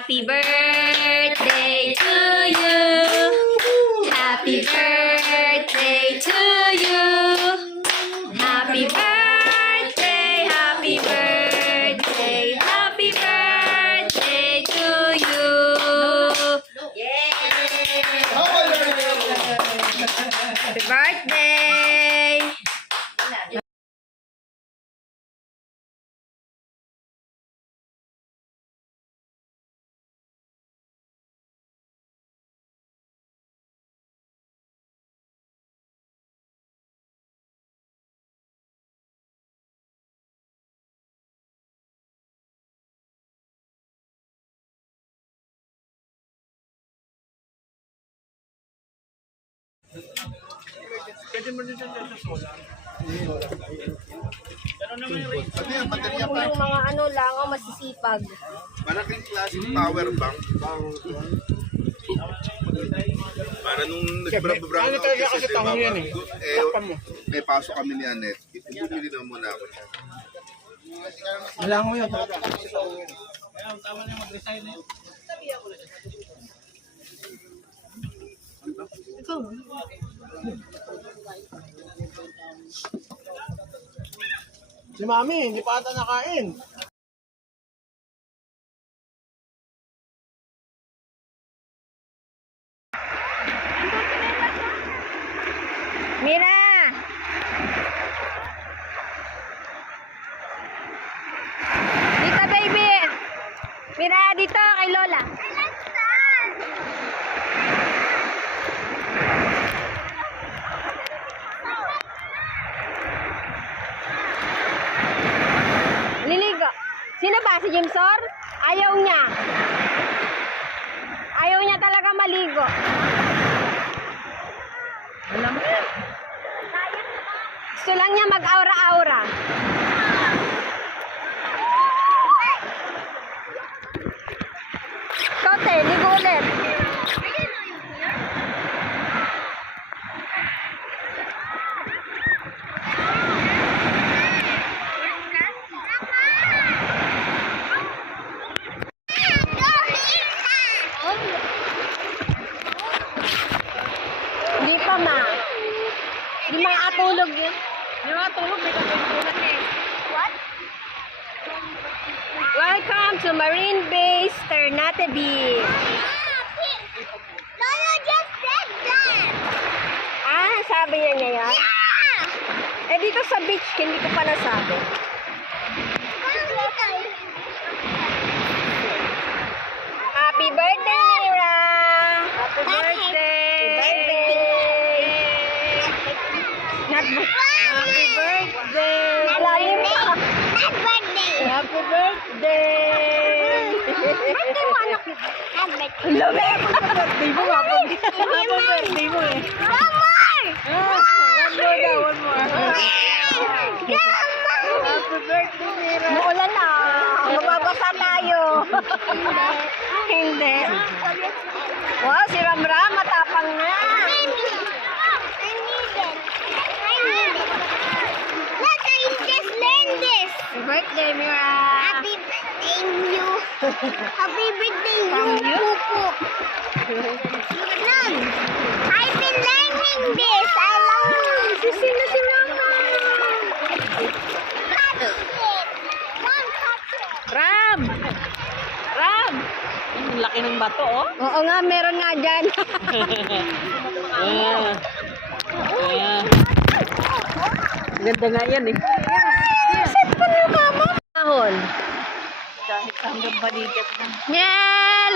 Happy birthday to you. Happy birthday to you. Happy birthday, happy birthday, happy birthday to you. Yay! Happy birthday! Yung mga ano lang, masisipag. Malaking klaseng power bank. Para nung nag-brown out kasi si Mama, may pasok kami ni Annette. Bumili na muna ako. Wala ko yun. Si Mami, hindi pa ata nakain. Mira! Dito, baby! Mira, dito kay Lola. Liligo. Sino ba? Si Jimsor? Ayaw niya. Ayaw niya talaga maligo. Gusto lang niya mag-aura-aura. Kote, ligo ulit. Hindi pa, ma. Hindi makatulog yun. Hindi makatulog, may katulog eh. What? Welcome to Marine Base, Ternate Beach. Lolo just said that! Ah, sabi niya yan? Yeah! Eh, dito sa beach, hindi ko pa nasabi. Happy birthday, Mira! Happy birthday! Happy birthday! Lalim pa! Not birthday! Happy birthday! Birthday mo, anak ko. Not birthday. Love it! Birthday mo nga. Birthday mo eh. One more! One more daw, one more. Happy birthday, Mira! Muulan na. Mababasa tayo. Hindi. Wow, si Ramram, matapang na. I need it. Look, I just learned this. Happy birthday, Mira! Happy birthday, you. Happy birthday, From you. you? Pupu. None. I've been learning this. I love it. Sino si Mama? Touch it. Mom, touch it. Ram! Ram! Ang laki ng bato, oh. Oo nga, meron nga dyan. Ganda nga yan, eh. Saan pa na mama? Ahon. Kahit hanggang balikat na. Niel!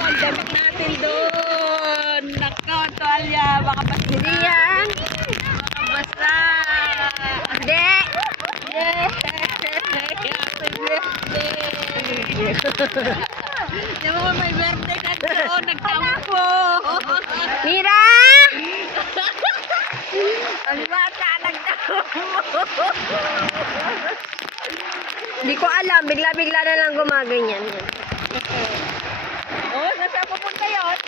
Ang damit natin doon. Nako, tuwalya. Baka Hindi yan. basta. Hindi. Happy birthday. Yung mga may birthday ka doon. Nagtampo. Mira! Ang bata, nagtampo. Hindi ko alam. Bigla-bigla na lang gumaganyan. Oh, nasa pupunta yun?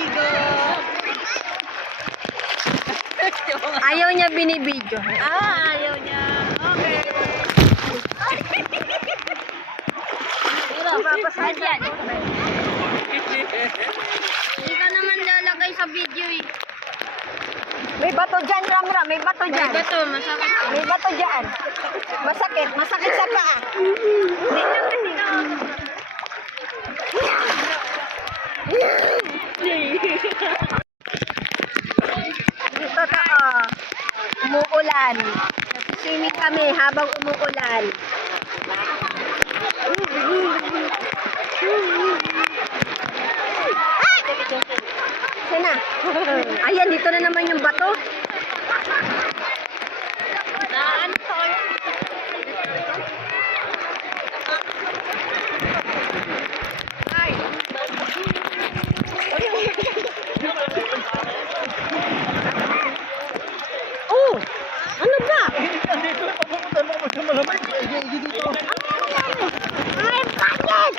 maligo. Ayaw niya binibidyo. Ayaw niya. Okay. Papasahan yan. Hindi ka naman lalagay sa video eh. May bato dyan, Ramra. May bato dyan. Ito, masakit. May bato dyan. Masakit. Masakit sa paa. Hindi na kasi. Dito na umuulan. Swimming kami habang umuulan. Sana. Ayan, dito na naman yung bato. Naan to. Oh! Ano ba? Ay, bakit?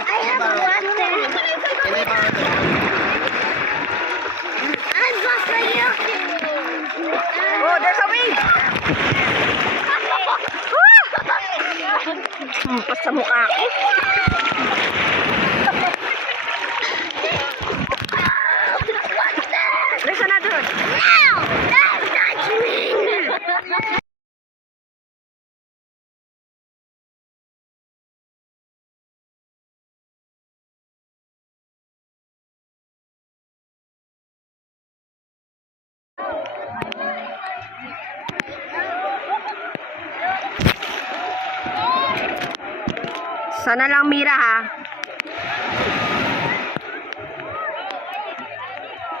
I have water. I'm just for you. Oh, there's a wave! Pas sa mukha ko. There's another one. No! Don't touch me! Sana lang Mira ha.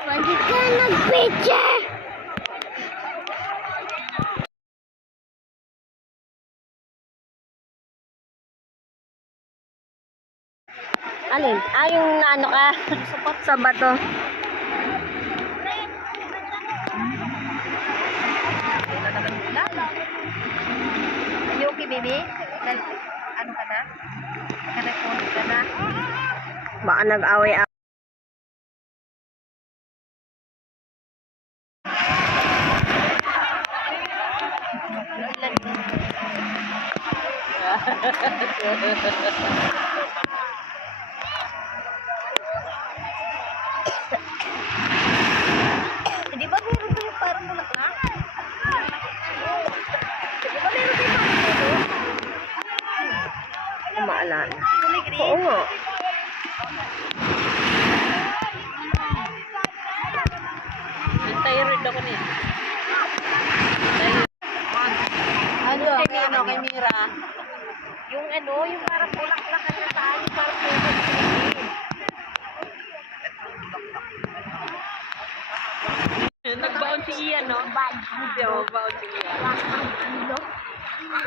Pwede ka nag-picture. Alin? Yung ano ka? Sa bato. Yuki, baby? Ano ka na? Naka-record ka na? Baka nag-away ako. Di ba meron ba yung parang bulaklak? Di ba meron din Hindi maalala. kulay green? Oo nga. Nag-thyroid ako niya. Ano? Kay Mira? Yung ano, yung parang bulaklak na saan, yung parang kulay green. Nag-bound si Ian, no? Hindi ako bound si Ian.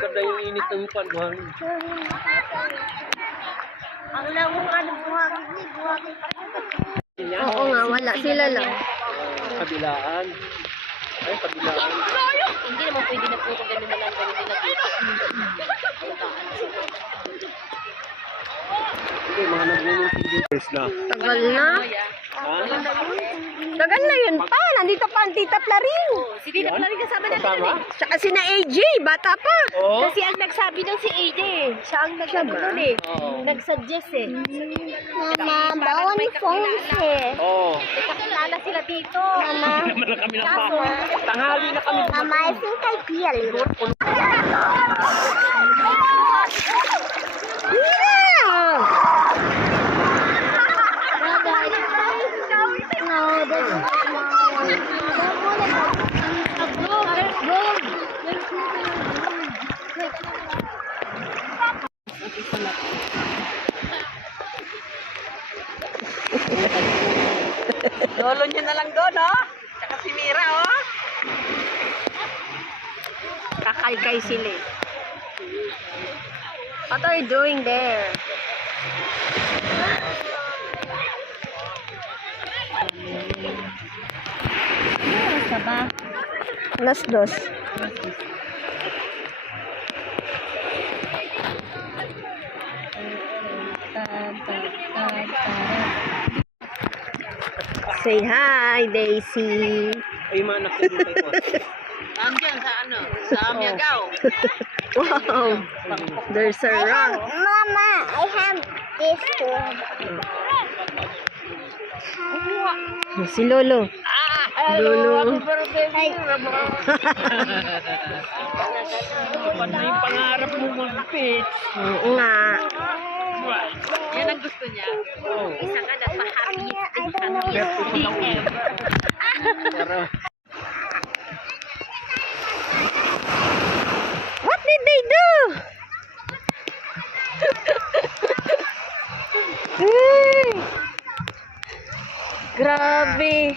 Ganda yung init ng panahon. Ang lawong ano buhangin ni buhangin. Oo nga, wala. Sila lang. Kabilaan. Ay, kabilaan. Hindi naman pwede na puro ganun na lang ganun nila dito. Hindi, mga nagmumulong years na. Tagal na. Ha? Tagal na yun pa. Nandito pa ang tita Clarin. Si Tita pala rin kasama natin. Kasama? Tsaka si na AJ. Bata pa. Oo. Kasi ang nagsabi doon si AJ. Siya ang nagsabi doon eh. Oo. Nag-suggest eh. Mama, bawal ni phones eh. Oo. Kakilala sila dito. Mama, Naman na kami ng tanghali na kami. Mama, I think I feel it. No, this is Lolo niya na lang doon, no? Tsaka si Mira. Nagkakaykay sila eh. What are you doing there? Basta ba? Las dos. Say hi, Daisy. Ay, manak ko dito ko. Andiyan sa ano? Sa Miagao. Wow, there's a rock. Mama, I have this one. Si Lolo. Lolo. Paano yung pangarap mo mag-pitch? Oo nga. Yan ang gusto niya. Isa ka nagpa-happy. Para What did they do? Hey! Grabe.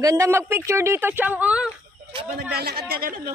Ganda mag-picture dito, Chang, oh. Habang naglalakad ka gano'n, no?